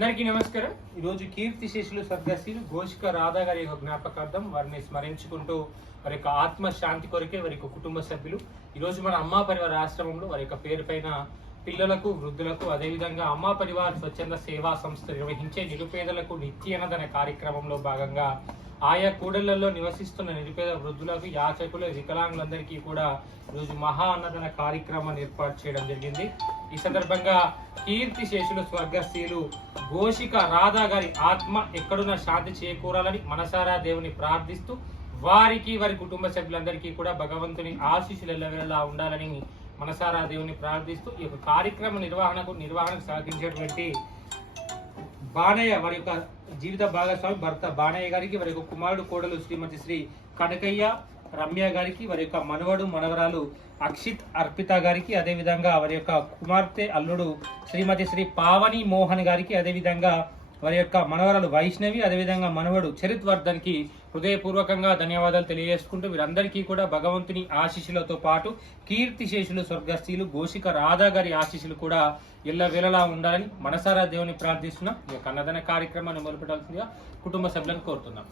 అందరికీ నమస్కారం. ఈరోజు కీర్తి శేషులు స్వర్గశీలు ఘోషిక రాధా గారి యొక్క జ్ఞాపకార్థం వారిని స్మరించుకుంటూ వారి యొక్క ఆత్మ శాంతి కొరకే వారి యొక్క కుటుంబ సభ్యులు ఈరోజు మన అమ్మా పరివార ఆశ్రమంలో వారి యొక్క పేరు పైన పిల్లలకు వృద్ధులకు అదేవిధంగా అమ్మా పరివార్ స్వచ్ఛంద సేవా సంస్థ నిర్వహించే నిరుపేదలకు నిత్య అన్నదాన కార్యక్రమంలో భాగంగా ఆయా కూడళ్లలో నివసిస్తున్న నిరుపేద వృద్ధులకు యాచకులు వికలాంగులందరికీ కూడా ఈరోజు మహా అన్నదాన కార్యక్రమాన్ని ఏర్పాటు చేయడం జరిగింది. ఈ సందర్భంగా కీర్తి శేషులు స్వర్గస్థీయులు ఘోషిక రాధా గారి ఆత్మ ఎక్కడున్న శాంతి చేకూరాలని మనసారా దేవుని ప్రార్థిస్తూ వారికి వారి కుటుంబ సభ్యులందరికీ కూడా భగవంతుని ఆశీస్సులు ఎల్లవేళలా ఉండాలని మనసారా దేవుని ప్రార్థిస్తూ ఈ యొక్క కార్యక్రమ నిర్వహణకు సహకరించేటువంటి బాణయ్య వారి యొక్క జీవిత భాగస్వామి భర్త బాణయ్య గారికి, వారి యొక్క కుమారుడు కోడలు శ్రీమతి శ్రీ కనకయ్య రమ్య గారికి, వారి యొక్క మనవడు మనవరాలు అక్షిత్ అర్పిత గారికి, అదేవిధంగా వారి యొక్క కుమార్తె అల్లుడు శ్రీమతి శ్రీ పావని మోహన్ గారికి, అదేవిధంగా వారి యొక్క మనవరాలు వైష్ణవి, అదేవిధంగా మనవడు చరిత్ వర్ధన్ కి హృదయపూర్వకంగా ధన్యవాదాలు తెలియజేసుకుంటూ వీరందరికీ కూడా భగవంతుని ఆశీస్సులతో పాటు కీర్తి శేషులు స్వర్గస్థీయులు ఘోషిక రాధా గారి ఆశీస్సులు కూడా ఎల్లవేళలా ఉండాలని మనసారా దేవుని ప్రార్థిస్తున్నాం. ఈ యొక్క అన్నదాన కార్యక్రమాన్ని మొదలుపెట్టాల్సిందిగా కుటుంబ సభ్యులను కోరుతున్నాం.